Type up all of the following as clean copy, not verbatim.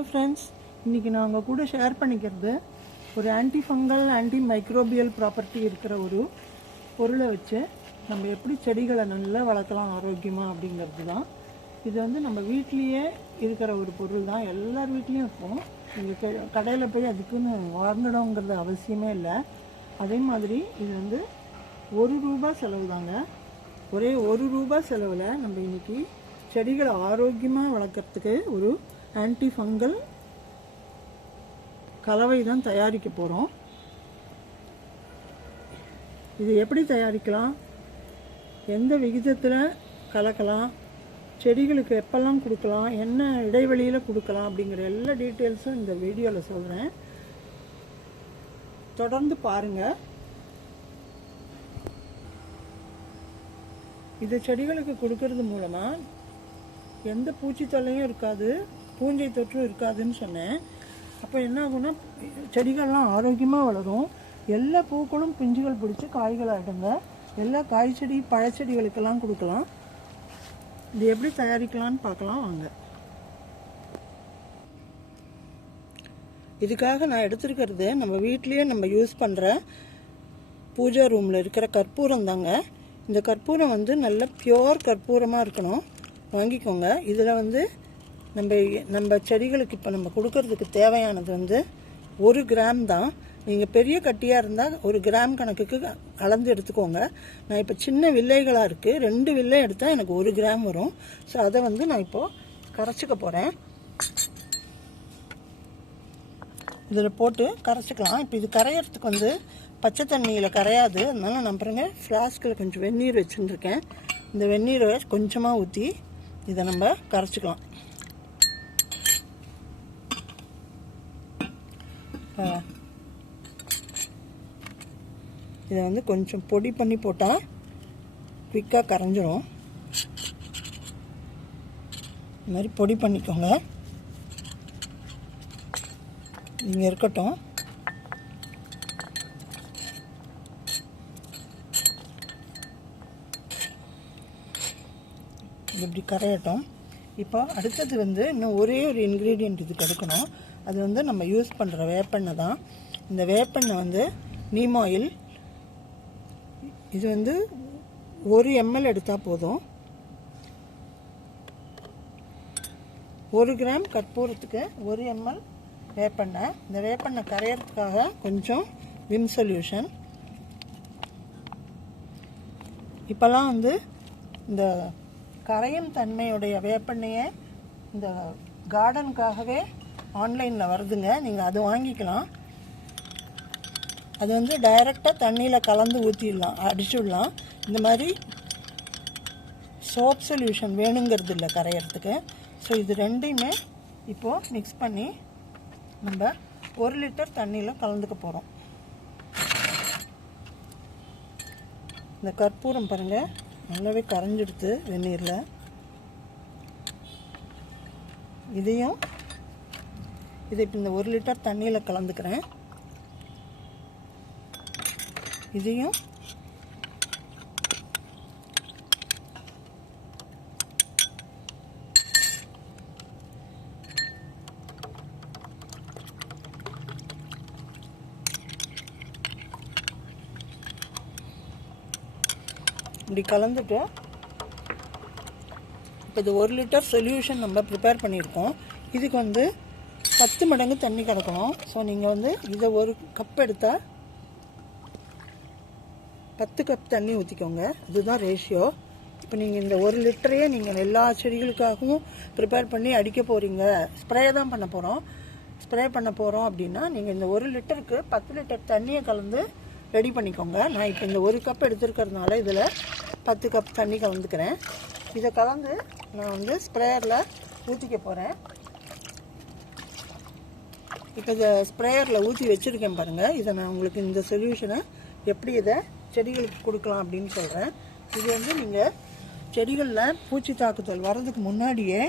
Hello friends, இன்றைக்கி நான் உங்கள் கூட ஷேர் பண்ணிக்கிறது ஒரு anti fungal anti microbial property இருக்கிற ஒரு பொருளை வச்சு நம்ம எப்படி செடிகளை நல்லா வளர்க்கலாம் ஆரோக்கியமாக அப்படிங்கிறது தான். இது வந்து நம்ம வீட்லேயே இருக்கிற ஒரு பொருள் தான், எல்லார் வீட்லேயும் இருக்கும். நீங்கள் கடையில் போய் அதுக்குன்னு வாங்கணுங்கிறது அவசியமே இல்லை. அதே மாதிரி இது வந்து ₹1 செலவு தாங்க. ஒரே ₹1 செலவில் நம்ம இன்றைக்கி செடிகளை ஆரோக்கியமாக வளர்க்குறதுக்கு ஒரு ஆன்டி ஃபங்கல் கலவை தான் தயாரிக்க போகிறோம். இது எப்படி தயாரிக்கலாம், எந்த விகிதத்தில் கலக்கலாம், செடிகளுக்கு எப்பெல்லாம் கொடுக்கலாம், என்ன இடைவெளியில் கொடுக்கலாம் அப்படிங்கிற எல்லா டீட்டெயில்ஸும் இந்த வீடியோவில் சொல்கிறேன். தொடர்ந்து பாருங்கள். இது செடிகளுக்கு கொடுக்கறது மூலமாக எந்த பூச்சி தொல்லையும் இருக்காது, பூஞ்சை தொற்றும் இருக்காதுன்னு சொன்னேன். அப்போ என்ன ஆகும்னா செடிகள்லாம் ஆரோக்கியமாக வளரும். எல்லா பூக்களும் பிஞ்சுகள் பிடிச்சி காய்கள் ஆகிடுங்க. எல்லா காய் செடி பழச்செடிகளுக்கெல்லாம் கொடுக்கலாம். இது எப்படி தயாரிக்கலான்னு பார்க்கலாம் வாங்க. இதுக்காக நான் எடுத்துருக்கிறது நம்ம வீட்லேயே நம்ம யூஸ் பண்ணுற பூஜா ரூமில் இருக்கிற கற்பூரம் தாங்க. இந்த கற்பூரம் வந்து நல்ல பியோர் கற்பூரமாக இருக்கணும், வாங்கிக்கோங்க. இதில் வந்து நம்ம செடிகளுக்கு இப்போ நம்ம கொடுக்கறதுக்கு தேவையானது வந்து 1 கிராம் தான். நீங்கள் பெரிய கட்டியாக இருந்தால் 1 கிராம் கணக்குக்கு அளந்து எடுத்துக்கோங்க. நான் இப்போ சின்ன வில்லைகளாக இருக்குது, 2 வில்லை எடுத்தால் எனக்கு 1 கிராம் வரும். ஸோ அதை வந்து நான் இப்போது கரைச்சிக்க போகிறேன். இதில் போட்டு கரைச்சிக்கலாம். இப்போ இது கரையிறதுக்கு வந்து பச்சை தண்ணியில் கரையாது, அதனால நான் பாருங்க ஃப்ளாஸ்கில் கொஞ்சம் வெந்நீர் வச்சுருக்கேன். இந்த வெந்நீரை கொஞ்சமாக ஊற்றி இதை நம்ம கரைச்சிக்கலாம். இதை வந்து கொஞ்சம் பொடி பண்ணி போட்டால் குயிக்காக கரைஞ்சிரும். இந்த மாதிரி பொடி பண்ணிக்கோங்க. இங்கே இருக்கட்டும். இது இப்படி கரையட்டும். இப்போ அடுத்தது வந்து இன்னும் ஒரே ஒரு இன்க்ரீடியண்ட் இதுக்கு எடுக்கணும். அது வந்து நம்ம யூஸ் பண்ணுற வேப்பெண்ணெய் தான். இந்த வேப்பெண்ணெய் வந்து நீம் ஆயில். இது வந்து 1 ml எடுத்தால் போதும். 1 கிராம் கற்பூரத்துக்கு 1 ml வேப்பெண்ணெய். இந்த வேப்பெண்ணெய் கரையிறதுக்காக கொஞ்சம் விம் சொல்யூஷன். இப்போல்லாம் வந்து இந்த கரையும் தன்மையுடைய வேப்பெண்ணெயை இந்த கார்டனுக்காகவே ஆன்லைனில் வருதுங்க, நீங்கள் அது வாங்கிக்கலாம். அது வந்து டைரெக்டாக தண்ணியில் கலந்து ஊற்றிடலாம், அடிச்சு விடலாம். இந்த மாதிரி சோப் சொல்யூஷன் வேணுங்கிறது இல்லை கரையிறதுக்கு. ஸோ இது ரெண்டையுமே இப்போது மிக்ஸ் பண்ணி நம்ம 1 லிட்டர் தண்ணியில் கலந்துக்க போகிறோம். இந்த கற்பூரம் பாருங்கள் நல்லாவே கரைஞ்சிடுது வெந்நீரில். இதை இப்போ இந்த 1 லிட்டர் தண்ணியில் கலந்துக்கிறேன். இதையும் இப்படி கலந்துட்டு இப்போ இது 1 லிட்டர் சொல்யூஷன் நம்ம ப்ரிப்பேர் பண்ணியிருக்கோம். இதுக்கு வந்து 10 மடங்கு தண்ணி கிடக்கணும். ஸோ நீங்கள் வந்து இதை 1 கப் எடுத்தால் 10 கப் தண்ணி ஊற்றிக்கோங்க. இதுதான் ரேஷியோ. இப்போ நீங்கள் இந்த 1 லிட்டரையே நீங்கள் எல்லா செடிகளுக்காகவும் ப்ரிப்பேர் பண்ணி அடிக்க போகிறீங்க, ஸ்ப்ரே தான் பண்ண போகிறோம். ஸ்ப்ரே பண்ண போகிறோம் அப்படின்னா நீங்கள் இந்த 1 லிட்டருக்கு 10 லிட்டர் தண்ணியை கலந்து ரெடி பண்ணிக்கோங்க. நான் இப்போ இந்த 1 கப் எடுத்துருக்கிறதுனால இதில் 10 கப் தண்ணி கலந்துக்கிறேன். இதை கலந்து நான் வந்து ஸ்ப்ரேயரில் ஊற்றிக்க போகிறேன். இப்போ இதை ஸ்ப்ரேயரில் ஊற்றி வச்சுருக்கேன் பாருங்கள். இதை நான் உங்களுக்கு இந்த சொல்யூஷனை எப்படி இதை செடிகளுக்கு கொடுக்கலாம் அப்படின்னு சொல்கிறேன். இது வந்து நீங்கள் செடிகளில் பூச்சி தாக்குதல் வர்றதுக்கு முன்னாடியே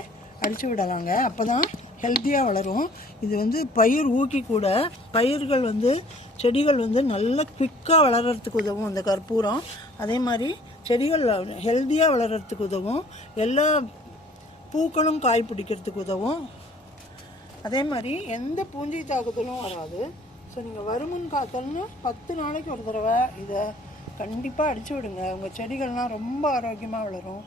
அடித்து விடலாங்க, அப்போ தான் ஹெல்த்தியாக வளரும். இது வந்து பயிர் ஊக்கி கூட பயிர்கள் வந்து செடிகள் வந்து நல்லா குவிக்காக வளர்கிறதுக்கு உதவும் அந்த கற்பூரம். அதே மாதிரி செடிகள் ஹெல்த்தியாக வளர்கிறதுக்கு உதவும். எல்லா பூக்களும் காய் பிடிக்கிறதுக்கு உதவும். அதே மாதிரி எந்த பூஞ்சி தாக்குதலும் வராது. ஸோ நீங்கள் வருமுன் காத்தல்னு 10 நாளைக்கு ஒரு தடவை இதை கண்டிப்பாக அடிச்சு விடுங்க. உங்கள் செடிகள்லாம் ரொம்ப ஆரோக்கியமாக வளரும்.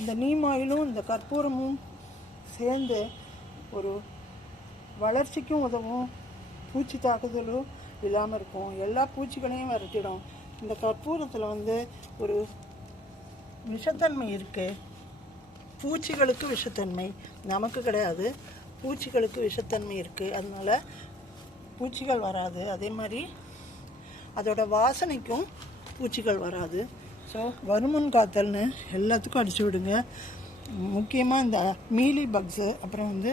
இந்த நீம் ஆயிலும் இந்த கற்பூரமும் சேர்ந்து ஒரு வளர்ச்சிக்கும் உதவும், பூச்சி தாக்குதலும் இல்லாமல் இருக்கும், எல்லா பூச்சிகளையும் விரட்டிடும். இந்த கற்பூரத்தில் வந்து ஒரு விஷத்தன்மை இருக்குது. பூச்சிகளுக்கு விஷத்தன்மை, நமக்கு கிடையாது. பூச்சிகளுக்கு விஷத்தன்மை இருக்குது, அதனால பூச்சிகள் வராது. அதே மாதிரி அதோட வாசனைக்கும் பூச்சிகள் வராது. ஸோ வருமுன் காத்தல்னு எல்லாத்துக்கும் அடிச்சு விடுங்க. முக்கியமாக இந்த மீலி பக்ஸு, அப்புறம் வந்து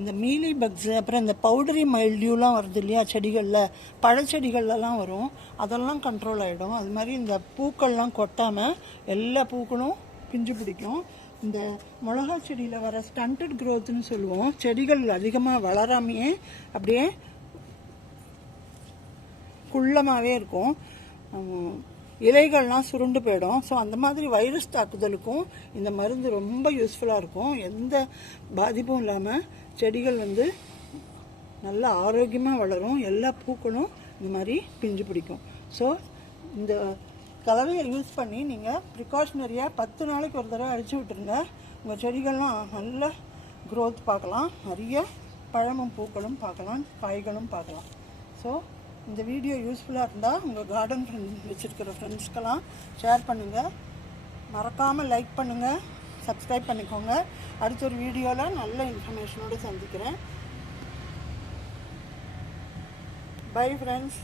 இந்த மீலி பக்ஸு, அப்புறம் இந்த பவுடரி மைல்டியூலாம் வருது இல்லையா செடிகளில், பழச்செடிகள்லாம் வரும், அதெல்லாம் கண்ட்ரோல் ஆகிடும். அது மாதிரி இந்த பூக்கள்லாம் கொட்டாமல் எல்லா பூக்களும் பிஞ்சு பிடிக்கும். இந்த மிளகா செடியில் வர ஸ்டண்டட் க்ரோத்துன்னு சொல்லுவோம், செடிகள் அதிகமாக வளராமையே அப்படியே குள்ளமாகவே இருக்கும், இலைகள்லாம் சுருண்டு போயிடும். ஸோ அந்த மாதிரி வைரஸ் தாக்குதலுக்கும் இந்த மருந்து ரொம்ப யூஸ்ஃபுல்லாக இருக்கும். எந்த பாதிப்பும் இல்லாமல் செடிகள் வந்து நல்லா ஆரோக்கியமாக வளரும், எல்லா பூக்களும் இந்த மாதிரி பிஞ்சு பிடிக்கும். ஸோ இந்த கலவையை யூஸ் பண்ணி நீங்கள் ப்ரிகாஷனரியாக 10 நாளைக்கு ஒரு தடவை அடித்து விட்டுருங்க. உங்கள் செடிகள்லாம் நல்ல க்ரோத் பார்க்கலாம், நிறைய பழமும் பூக்களும் பார்க்கலாம், காய்களும் பார்க்கலாம். ஸோ இந்த வீடியோ யூஸ்ஃபுல்லாக இருந்தால் உங்கள் கார்டன் வச்சுருக்கிற ஃப்ரெண்ட்ஸ்க்கெல்லாம் ஷேர் பண்ணுங்கள். மறக்காமல் லைக் பண்ணுங்கள், சப்ஸ்கிரைப் பண்ணிக்கோங்க. அடுத்த ஒரு வீடியோவில் நல்ல இன்ஃபர்மேஷனோடு சந்திக்கிறேன். Bye friends.